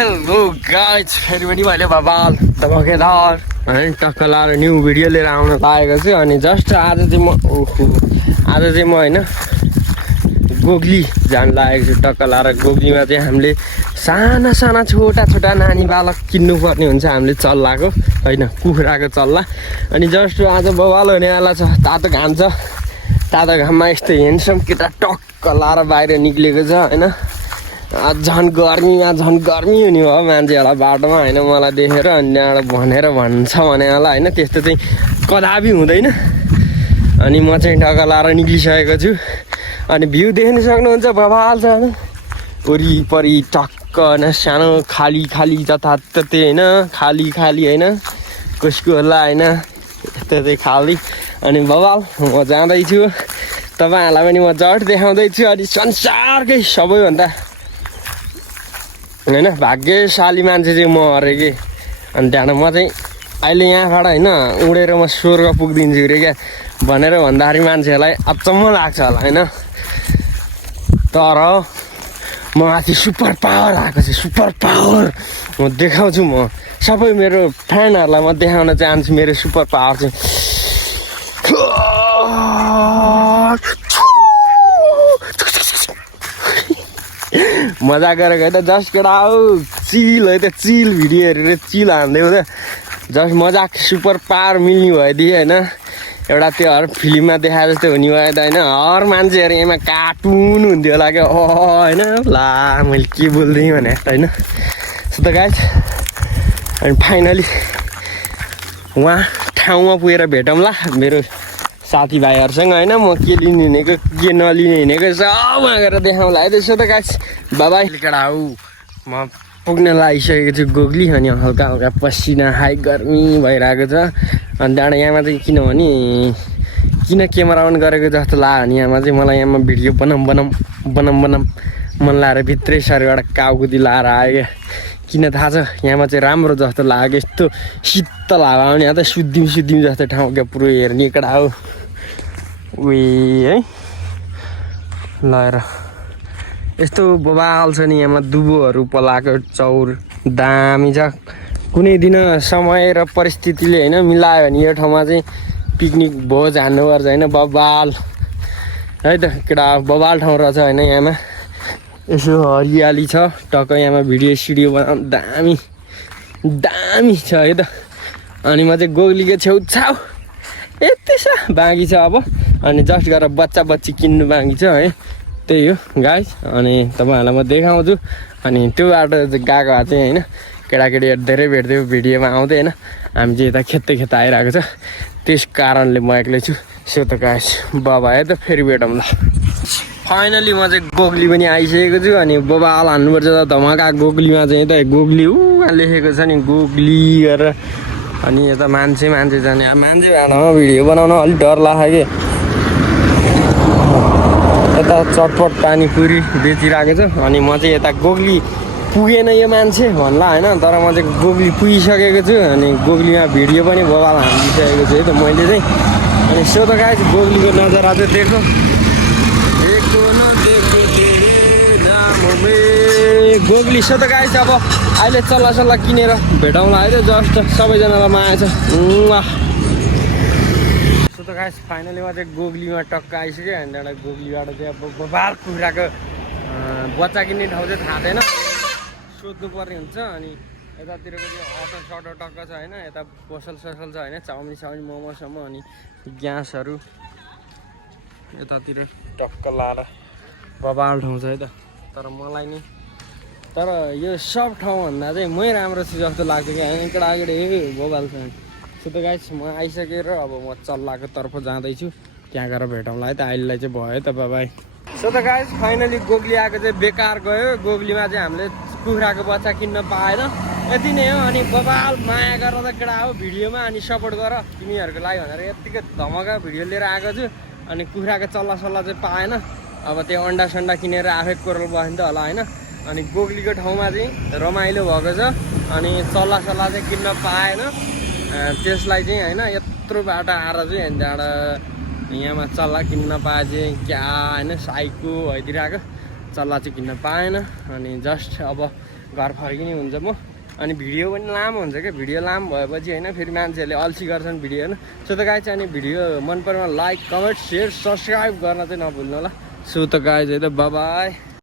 Hello guys फेरि पनि मैले बबाल धमाकेदार है टक्क लाएर न्यू भिडियो लिएर आउन लागेको छु। अनि जस्ट आज चाहिँ म होइन गोगली जान लागेको छु। टक्क लाएर गोगलीमा चाहिँ हामीले साना साना छोटा छोटा नानी बालक किन्नुपर्ने हुन्छ हामीले चल्लाको होइन कुखुराको चल्ला। अनि जस्ट आज बबाल हुनेवाला छ। तातो घाम छ, तातो घाममा यस्तो हेन्डसम केटा टक्क लाएर बाहिर निक्लेको छ होइन। झन् गर्मी हुने भयो मान्छेहरूलाई बाटोमा होइन मलाई देखेर अनि त्यहाँबाट भन्छ भने होला होइन। त्यस्तो चाहिँ कदापि हुँदैन। अनि म चाहिँ टक्क लाएर निक्लिसकेको छु। अनि भ्यू देख्नु सक्नुहुन्छ बबाल छ वरिपरि टक्क होइन सानो खाली जताततै होइन खाली होइन कसको होला होइन यस्तै खाली। अनि बबाल म जाँदैछु, तपाईँहरूलाई पनि म जट देखाउँदैछु। अनि संसारकै सबैभन्दा होइन भाग्यशाली मान्छे चाहिँ म अरे कि। अनि त्यहाँबाट म चाहिँ अहिले यहाँबाट होइन उडेर म स्वर्ग पुगिदिन्छु अरे क्या भनेर भन्दाखेरि मान्छेहरूलाई अचम्म लाग्छ होला होइन। तर म माथि सुपर पावर आएको छ, सुपर पावर म देखाउँछु। म सबै मेरो फ्यानहरूलाई म देखाउन चाहन्छु मेरो सुपर पावर चाहिँ। मजा गरेको है त जस्ट केटा हौ चिल है त चिल भिडियो हेरेर चिल हान्दै हो त जस्ट मजाक सुपर पावर मिल्ने भइदियो होइन। एउटा त्यो हर फिल्ममा देखाए जस्तो हुने भयो त होइन। हर मान्छेहरू यहीँमा कार्टुन हुन्थ्यो होला क्या होइन। ला मैले के बोल्दै भने होइन। सो त गाइस अनि फाइनली उहाँ ठाउँमा पुगेर भेटौँला मेरो साथीभाइहरूसँग होइन। म के लिनु हिँडेको के नलिनु हिँडेको सब गएर देखाउँला है। त्यसो त गाइस बाबाई केटा हौ म पुग्न लागिसकेको छु गोगली। अनि हल्का हल्का पसिना हाई गर्मी भइरहेको छ। अनि त्यहाँबाट यहाँमा चाहिँ किन क्यामेरा अन गरेको जस्तो लाग्यो भने यहाँमा चाहिँ मलाई यहाँमा भिडियो बनाऊँ मन लाएर भित्रै सर एउटा काउकुती लाएर आयो क्या। किन थाहा छ यहाँमा चाहिँ राम्रो जस्तो लाग्यो यस्तो शीतल हावा आउने यहाँ त सुद्धिम जस्तो ठाउँ क्या पुरो हेर्ने केटा हो उही है। ल हेर यस्तो बबाल छ नि यहाँमा दुबोहरू पलाएको चौर दामी छ। कुनै दिन समय र परिस्थितिले होइन मिलायो भने यो ठाउँमा चाहिँ पिकनिक भोज हान्नुपर्छ होइन। बबाल है त केटा बबाल ठाउँ रहेछ होइन। यहाँमा यसो हरियाली छ टक्क यहाँमा भिडियो सिडियो बनाउनु दामी छ है त। अनि म चाहिँ गोगलीको छेउछाउ यति छ बाँकी छ अब। अनि जस्ट गरेर बच्ची किन्नु बाँकी छ है। त्यही हो गाइस। अनि तपाईँहरूलाई म देखाउँछु। अनि त्यो बाटो गएको भए चाहिँ होइन केटाकेटीहरू धेरै भेट्थ्यो भिडियोमा आउँदै होइन। हामी चाहिँ यता खेत्ता आइरहेको छ त्यस कारणले म एक्लै छु। सो त गाइस बाबा है त फेरि भेटौँला। फाइनली म चाहिँ गोगली पनि आइसकेको छु। अनि बबाल हान्नुपर्छ त धमाका गोगलीमा चाहिँ यता गोगली लेखेको छ नि गोगली गरेर। अनि यता मान्छे छ नि मान्छे भाँडामा भिडियो बनाउन अलिक डर लाग्छ कि। यता चटपट पानीपुरी बेचिरहेको छ। अनि म चाहिँ यता गोगली पुगेन यो मान्छे भन्ला होइन। तर म चाहिँ गोगली पुगिसकेको छु। अनि गोगलीमा भिडियो पनि बबाल हालिसकेको छु है त मैले चाहिँ। अनि सो त गाइस गोगलीको नजारा चाहिँ देखो गोगली। सो त गाइस अब अहिले चल्ला किनेर भेटौँला है त जस्ट सबैजनालाई माया छ। सो त गाइस फाइनली म चाहिँ गोगलीमा टक्क आइसक्यो। अनि त्यहाँबाट गोगलीबाट चाहिँ अब बबाल कुखुराको बच्चा किन्ने ठाउँ चाहिँ थाहा थिएन सोध्नु पर्ने हुन्छ। अनि यतातिरको त्यो अटो टक्क छ होइन। यता पसल छ होइन चाउमिन मोमोसम्म अनि ग्यासहरू यतातिर टक्क लाएर बबाल ठाउँ छ है त। तर यो सब ठाउँभन्दा चाहिँ मै राम्रो छु जस्तो लाग्छ कि केटाकेटी बबाल छ। सो त गाइस म आइसकेर अब म चल्लाको तर्फ जाँदैछु। त्यहाँ गएर भेटौँला है त। अहिलेलाई चाहिँ भयो है त बाबाई। सो त गाइस फाइनली गोगली आएको चाहिँ बेकार गयो। गोगलीमा चाहिँ हामीले कुखुराको बच्चा किन्न पाएन यति नै हो। अनि बबाल माया गर त केटा हो भिडियोमा अनि सपोर्ट गर तिमीहरूको लागि भनेर यत्तिकै धमका भिडियो लिएर आएको छु। अनि कुखुराको चल्ला चाहिँ पाएन। अब त्यो अन्डा सन्डा किनेर आफै कोरल बस्यो होला होइन। अनि गोगलीको ठाउँमा चाहिँ रमाइलो भएको छ। अनि चल्ला चाहिँ किन्न पाएन त्यसलाई चाहिँ होइन। यत्रो बाटो आएर चाहिँ अनि त्यहाँबाट यहाँमा चल्ला किन्न पाए चाहिँ क्या होइन साइको भइदिरहेको चल्ला चाहिँ किन्न पाएन। अनि जस्ट अब घर फर्किने हुन्छ म। अनि भिडियो पनि लामो हुन्छ क्या, भिडियो लामो भएपछि होइन फेरि मान्छेहरूले अल्छी गर्छन् भिडियो हेर्नु। सो त गाइज अनि भिडियो मन परेमा लाइक कमेन्ट सेयर सब्सक्राइब गर्न चाहिँ नभुल्नु होला। सो त गाइज है त बाई बाई।